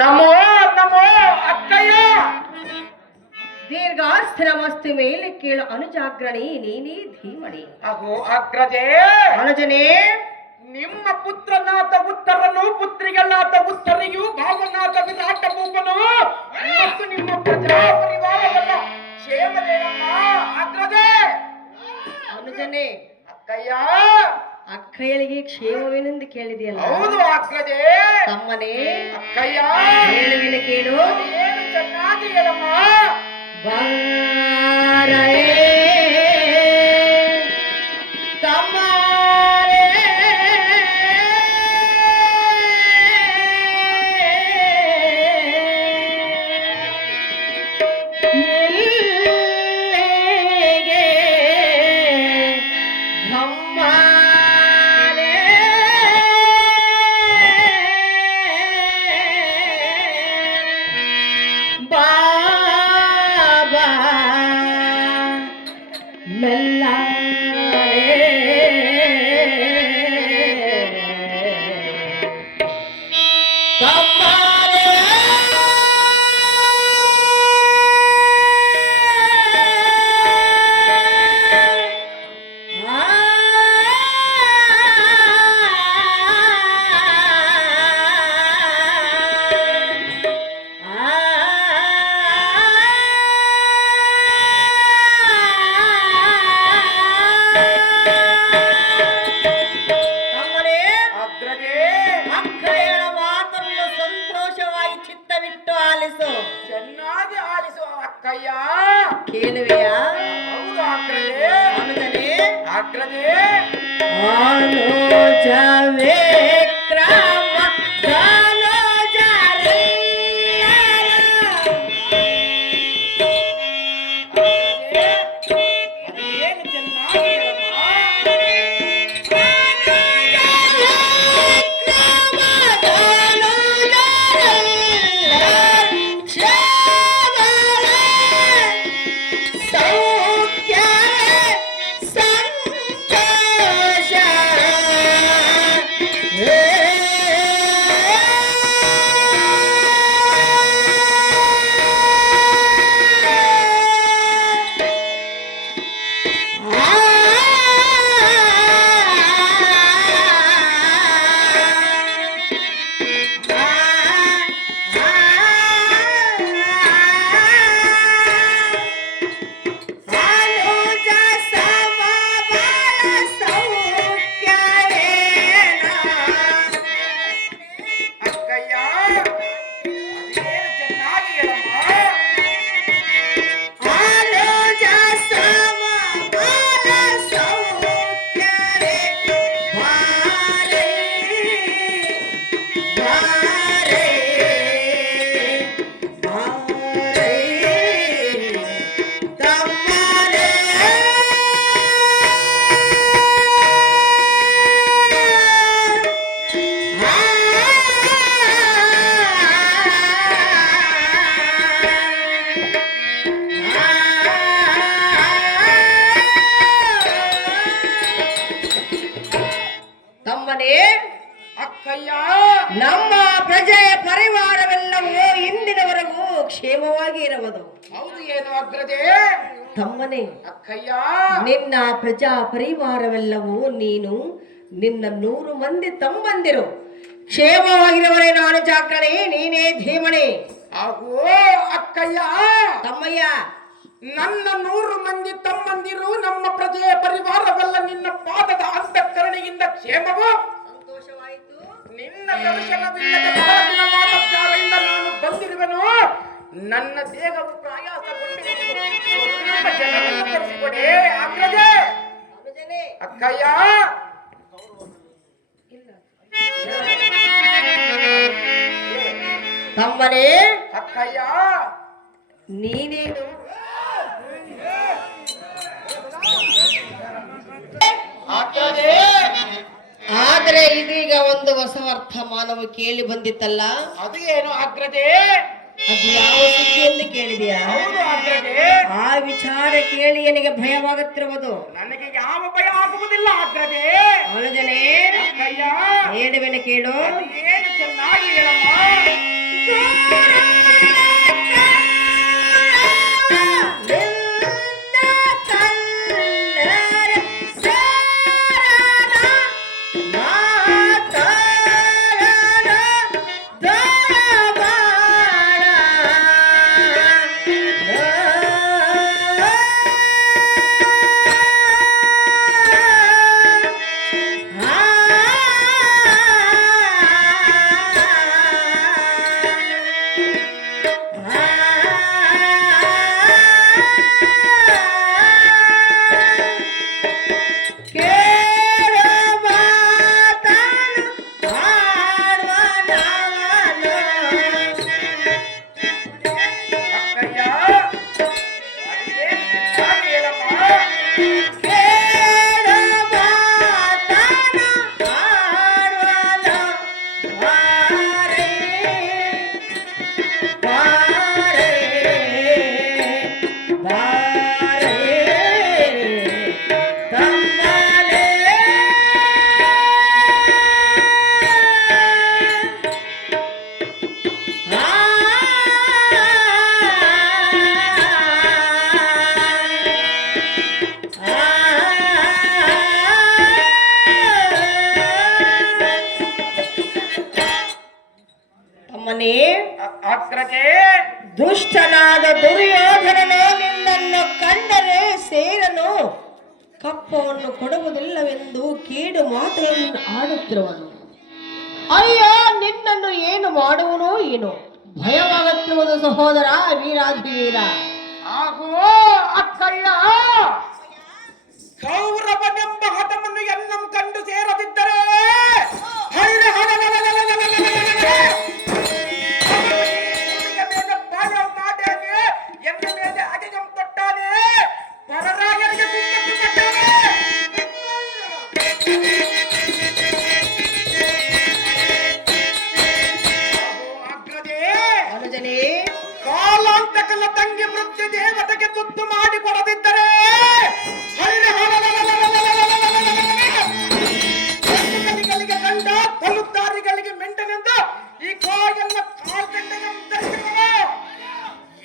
ನಮೋ ನಮೋ ಅಕ್ಕಯ್ಯ. ದೀರ್ಘಾಸ್ಥಿರಮಸ್ತು ಮೇಲೆ ಕೇಳು ಅನುಜಾಗ್ರಣಿ ನೀನೇ ಧೀಮಣಿ. ಅಹೋ ಅಗ್ರಜೆ. ಅನುಜನೇ, ನಿಮ್ಮ ಪುತ್ರನಾಥ ಉತ್ತರನು, ಪುತ್ರಿಗಳಾದ ಉತ್ತರಿಯು, ಭಾವನಾಥ ವಿರಾಟ ಭೂಪನು ಮತ್ತು ನಿಮ್ಮ ಪ್ರಜಾ ಪರಿವಾರವಲ್ಲ ಕ್ಷೇಮವೇನಮ್ಮ ಅಗ್ರಜೆ. ಅನುಜನೇ, ಅಕ್ಕಯ್ಯ ಅಕ್ಕಯ್ಯಳಿಗೆ ಕ್ಷೇಮವೇನೆಂದು ಕೇಳಿದೆಯಲ್ಲ? ಹೌದು ಅಗ್ರಜೆ. ತಮ್ಮನೇ, ಅಕ್ಕಯ್ಯ ಹೇಳುವಿನ ಕೇಳು. ಏನು ಚೆನ್ನಾಗಿ ಹೇಳಮ್ಮ. ಬಾರೇ ಚೆನ್ನಾಗಿ ಆಲಿಸು ಅಕ್ಕಯ್ಯ. ಕೇಳುವೆಯಾ? ಹೌದು ಅಗ್ರಜೆ. ಅಗ್ರಜೆ ಅನುಜವೇ ಕ್ರಮ ಅದೇನು ಚೆನ್ನಾಗಿ ಹೇಳಮ್ಮ. ಅಕ್ಕಯ್ಯ, ನಮ್ಮ ಪ್ರಜೆಯ ಪರಿವಾರವೆಲ್ಲವೂ ಇಂದಿನವರೆಗೂ ಕ್ಷೇಮವಾಗಿ ಇರುವುದು. ಹೌದು ಏನು ಅಗ್ರಜೆ? ತಮ್ಮನೇ, ಅಕ್ಕಯ್ಯ ನಿನ್ನ ಪ್ರಜಾ ಪರಿವಾರವೆಲ್ಲವೂ ನೀನು ನಿನ್ನ 100 ಮಂದಿ ತಮ್ಮಂದಿರು ಕ್ಷೇಮವಾಗಿರುವರೆ ನಾನು ಜಾಗ್ರಣೆ ನೀನೇ ಧೀಮಣಿ. ಆಗೋ ಅಕ್ಕಯ್ಯ. ತಮ್ಮಯ್ಯ, ನನ್ನ 100 ಮಂದಿ ತಮ್ಮಂದಿರು ನಮ್ಮ ಪ್ರಜೆಯ ಪರಿವಾರವಲ್ಲ ನಿನ್ನ ಪಾದದ ಅಂತಃಕರಣೆಯಿಂದ ಕ್ಷೇಮವು ಸಂತೋಷವಾಯಿತು. ನಿನ್ನ ದರ್ಶನವಿಲ್ಲದ ಬಹಳ ದಿನವಾದ ಜಾರದಿಂದ ನಾನು ಬಂದಿರುವೆನು. ನನ್ನ ದೇಹವು ಪ್ರಯಾಸಗೊಂಡಿದೆ. ಸ್ವಲ್ಪ ಜನರನ್ನು ತರಿಸಿಕೊಡೆ ಅಗ್ರಜೆ. ಅಕ್ಕಯ್ಯ ತಮ್ಮನೇ, ಅಕ್ಕಯ್ಯ ನೀನೇನು ಆದರೆ ಇದೀಗ ಒಂದು ಹೊಸ ವರ್ತಮಾನವು ಕೇಳಿ ಬಂದಿತ್ತಲ್ಲ? ಅದು ಏನು ಅಗ್ರಜೆ? ಅದು ಯಾವ ಸುದ್ದಿಯನ್ನು ಕೇಳಿದೆಯಾ? ಹೌದು ಅಗ್ರಜೆ. ಆ ವಿಚಾರ ಕೇಳಿ ನನಗೆ ಭಯವಾಗುತ್ತಿರುವುದು. ನನಗೆ ಯಾವ ಭಯ ಆಗುವುದಿಲ್ಲ ಅಗ್ರಜೆ. ಅನುಜನೇ, ಅಕ್ಕಯ್ಯ, ಹೇಳುವೆನು ಕೇಳು. ಏನು ಚೆನ್ನಾಗಿ ಹೇಳಮ್ಮ. ಅಗ್ರಜೆ, ದುಷ್ಟನಾದ ದುರ್ಯೋಧನನು ನಿನ್ನನ್ನು ಕಂಡರೆ ಸೇರನು, ಕಪ್ಪವನ್ನು ಕೊಡುವುದಿಲ್ಲವೆಂದು ಕೀಡು ಮಾತುಗಳನ್ನು ಆಡುತ್ತಿರುವನು. ಅಯ್ಯ, ನಿನ್ನನ್ನು ಏನು ಮಾಡುವನು ಏನು? ಭಯವಾಗುತ್ತಿರುವುದು ಸಹೋದರ ವೀರಾಧಿವೀರ. ಆಗೋ ಅಕ್ಕಯ್ಯ, ಕೌರವನೆಂಬ ಹಠವನ್ನು ಎನ್ನಂ ಕಂಡು ಸೇರದಿದ್ದರೆ ಎನ್ನ ಮೇಲೆ ಅಡಿಗಂ ಕೊಟ್ಟಾನೆ, ಪರರಾಯರಿಗೆ ಕುಮ್ಮಕ್ಕು ಕೊಟ್ಟಾನೆ. ಅನುಜನೇ, ಕಾಲಾಂತಕನ ತಂಗಿ ಮೃತ್ಯು ದೇವತೆಗೆ ತುತ್ತು ಮಾಡಿ ಕೊಡದಿದ್ದರೆ ಗಳಿಗೆ ಕಂಡ ತಲುದ್ದಾರಿಗಳಿಗೆ ಮೆಂಟನೆಂದು ಈ ಕಾಯೆಲ್ಲ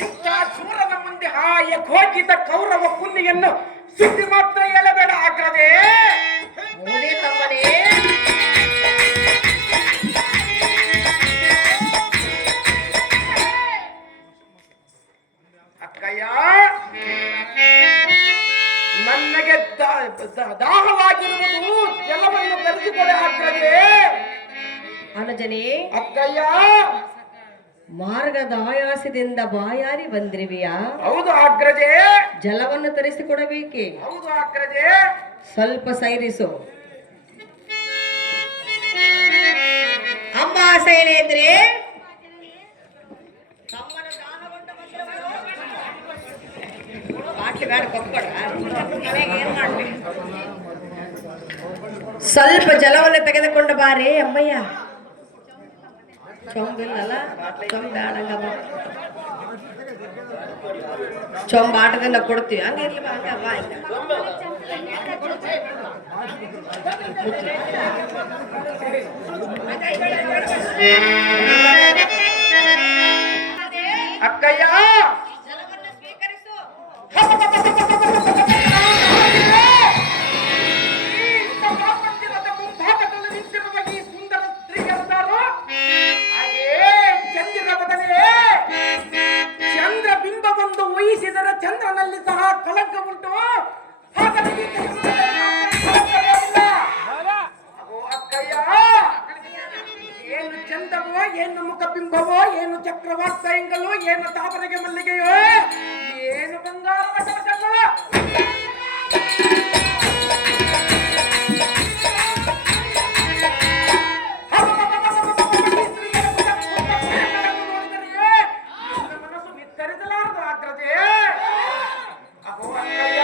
ಇಂಥ ಶೂರನ ಮುಂದೆ ಹಾಯ ಘೋಷಿತ ಕೌರವ ಪುಣ್ಯನ್ನು ಸುದ್ದಿ ಮಾತ್ರ ಹೇಳಬೇಡ ಅಗ್ರಜೆ. ತಮ್ಮನೇ, ಅಕ್ಕಯ್ಯ, ನನಗೆ ದಾಹವಾಗಿರುವುದು ಜಲವನ್ನು ತರಿಸಿಕೊಡೆ ಅಗ್ರಜೆ. ಅನುಜನೇ, ಅಕ್ಕಯ್ಯ, ಮಾರ್ಗದ ಆಯಾಸದಿಂದ ಬಾಯಾರಿ ಬಂದಿರುವೆಯಾ? ಹೌದು ಅಗ್ರಜೆ. ಜಲವನ್ನು ತರಿಸಿಕೊಡಬೇಕೆ? ಹೌದು ಅಗ್ರಜೆ. ಸ್ವಲ್ಪ ಸೈರಿಸು. ಅಮ್ಮ ಶೈಲೇಂದ್ರೆ, ಸ್ವಲ್ಪ ಜಲವನ್ನು ತೆಗೆದುಕೊಂಡು ಬಾರೇ ಅಮ್ಮಯ್ಯ. ಚೊಂಬಿಲ್ಲಲ್ಲ, ಚೊಂಬ ಆಟದಿಂದ ಕೊಡ್ತೀವಿ. ಹಂಗಿರ್ಲಿ ಬಾ, ಹಂಗ ಬಾ. ಅಕ್ಕಯ್ಯ, ಮುಂಭಾಗದಲ್ಲಿ ನಿಂತಿರುವ ಈ ಸುಂದರ ಸ್ತ್ರೀಯರು ಹಾಗೇ ಚಂದಿರವದನೆ ಚಂದ್ರ ಬಿಂಬವೊಂದು ಊಹಿಸಿದರೆ ಚಂದ್ರನಲ್ಲಿ ಸಹ ಕಳಂಕ ಉಂಟು. ಹಾಗಾಗಿ ಅಕ್ಕಯ್ಯ, ಏನು ಚಂದವೋ, ಏನು ಮುಖಬಿಂಬವೋ, ಏನು ಚಕ್ರವಾರ್ತ ಎಂಗಲು, ಏನು ತಾವರೆಗೆ ಮಲ್ಲಿಗೆಯೋ, ಏನು ಬಂಗಾರ ಮನಸ್ಸು ವಿಸ್ತರಿಸಲಾರದು ಅಗ್ರಜೆ. ಅಹೋ ಅಕ್ಕಯ್ಯ,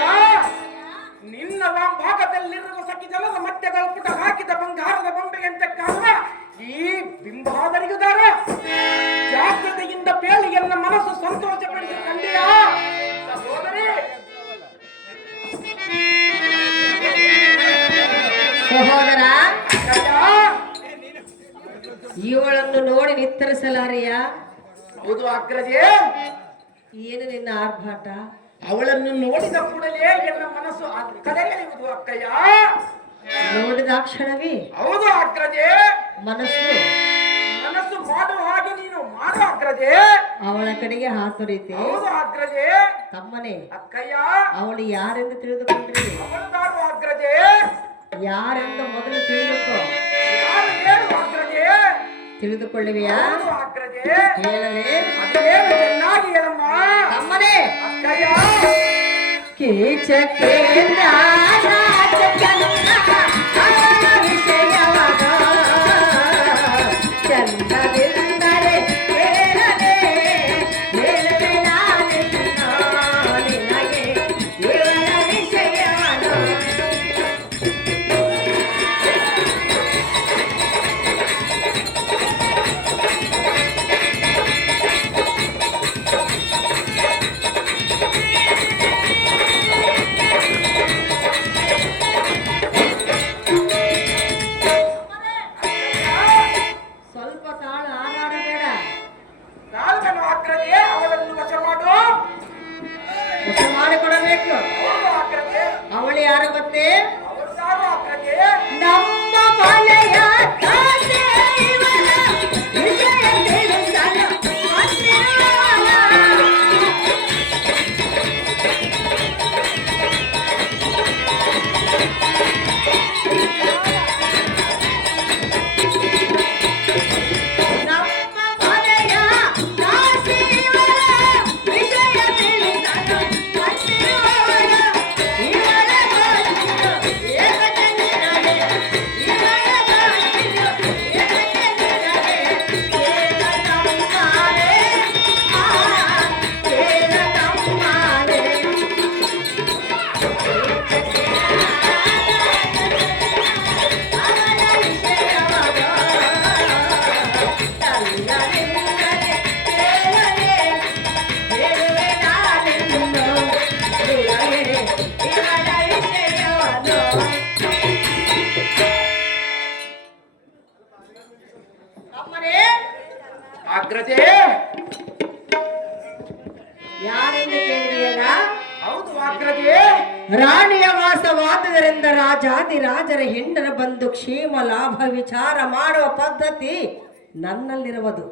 ನಿನ್ನ ಭಾಗದಲ್ಲಿರುವ ಸಖಿ ಜಲದ ಮಧ್ಯಗಳು ಪುಟ ಹಾಕಿದ ಬಂಗಾರದ ಬೊಂಬೆಯಂತೆ ಕಾಣುವ ಈ ಬಿಂಬಾದರಿಯುದಾರ ಜಾಗ್ರತೆಯಿಂದ ಪೇಳಿಯನ್ನು ನನ್ನ ಮನಸ್ಸು ಸಂತೋಷಪಡಿಸಿ ಕಂಡಿಯಾ ಸಹೋದರಿ? ಸಹೋದರ, ಅಕ್ಕಯ್ಯ, ಇವಳನ್ನು ನೋಡಿ ನಿತ್ತರಿಸಲಾರಿಯ? ಹೌದು ಅಗ್ರಜೆ. ಏನು ನಿನ್ನ ಆರ್ಭಾಟ? ಅವಳನ್ನು ನೋಡಿದ ಕೂಡಲೇ ನನ್ನ ಮನಸ್ಸು ಕದಲಿರುವುದು ಅಕ್ಕಯ್ಯ. ನೋಡಿದ ಕ್ಷಣವೇ ಹೌದು ಅಗ್ರಜೆ. ಮನಸ್ಸು ಮನಸ್ಸು ಮಾಡುವ ಹಾಗೆ ನೀನು ಮಾಡು ಅಗ್ರಜೆ. ಅವಳ ಕಡೆಗೆ ಹಾತೊರೀತಿ. ಹೌದು ಅಗ್ರಜೆ. ತಮ್ಮನೇ, ಅಕ್ಕಯ್ಯ, ಅವಳು ಯಾರೆಂದು ತಿಳಿದುಕೊಂಡ್ರಿ? ಅವಳು ಕಾಡು ಅಗ್ರಜೆ. ಯಾರೆಂದು ಮೊದಲು ತಿಳಿದುಕೋ. ಯಾರು ಹೇಳು ಅಗ್ರಜೆ. ತಿಳಿದುಕೊಳ್ಳುವಿಯಾ? ಹೌದು ಅಗ್ರಜೆ. ಹೇಳಲೇ? ಅದೇನು ಚೆನ್ನಾಗಿ ಹೇಳಮ್ಮ. ತಮ್ಮನೇ, ಅಕ್ಕಯ್ಯ, ಕೀಚಕ್ಕೆ ವಿಷಯವಾದ ಚಂದವೆಂದರೆ ಹೇಳಲೇ ಹೇಳಲೇ ನಿನಗೆ ಇವಳ ವಿಷಯವಾದ. ಸ್ವಲ್ಪ ತಾಳು ಆಡಬೇಡ. ನಾಲ್ಕನು ಅಗ್ರಜೆ. ಅವಳನ್ನು ವಶ ಮಾಡು. ವಶ ಮಾಡಿಕೊಡಬೇಕು. ಹೌದು ಅಗ್ರಜೆ. ಅವಳು ಯಾರು ಗೊತ್ತೇ? ಅವಳು ಯಾರು ಅಗ್ರಜೆ? ನಮ್ಮ ಮನೆಯ ತಾತೆ ಇವಳ ವಿಷಯ ತಿಳಿಸಲು ಬಂದಿರುವವಳ. ನಮ್ಮ ಮನೆಯ ತಾತೆ ಇವಳ ವಿಷಯ ತಿಳಿಸಲು ಬಂದಿರುವವಳ. ಇವಳ ಗಾಳಿಯು ಏಕತೆ ನಿನಗೆ, ಇವಳ ಗಾಳಿಯು ಏಕತೆ ನಿನಗೆ. ಕೇಳ ತಮ್ಮಾರೆ, ಕೇಳ ತಮ್ಮಾರೆ. ಅವಳ ವಿಷಯವಾದ ತಲ್ಲನೆಂದರೆ ಕೇಳಲೇ ಹೇಳುವೆ ನಾನೆಂದು. ಇವಳೇ ಇವಳ ವಿಷಯವಾದ. ಅಮ್ಮನೇ, ಅಗ್ರಜೆ. ಯಾರೆಂದು ಕೇಳಿದೆಯಲ್ಲ? ಹೌದು ಅಗ್ರಜೆ. ರಾಣಿಯ ವಾಸವಾದುದರಿಂದ ರಾಜಾದಿರಾಜರ ಹೆಂಡರ ಬಂದು ಕ್ಷೇಮ ಲಾಭ ವಿಚಾರ ಮಾಡುವ ಪದ್ಧತಿ ನನ್ನಲ್ಲಿರುವುದು.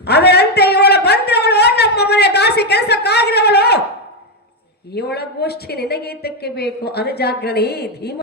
ಅದರಂತೆ ಇವಳು ಬಂದವಳು ನಮ್ಮ ಮನೆ ದಾಸಿ ಕೆಲಸಕ್ಕಾಗಿರವಳು. ಇವಳ ಗೋಷ್ಠಿ ನಿನಗೆ ತಕ್ಕೆ ಬೇಕು ಅನುಜಾಗ್ರಣಿ ಧೀಮ.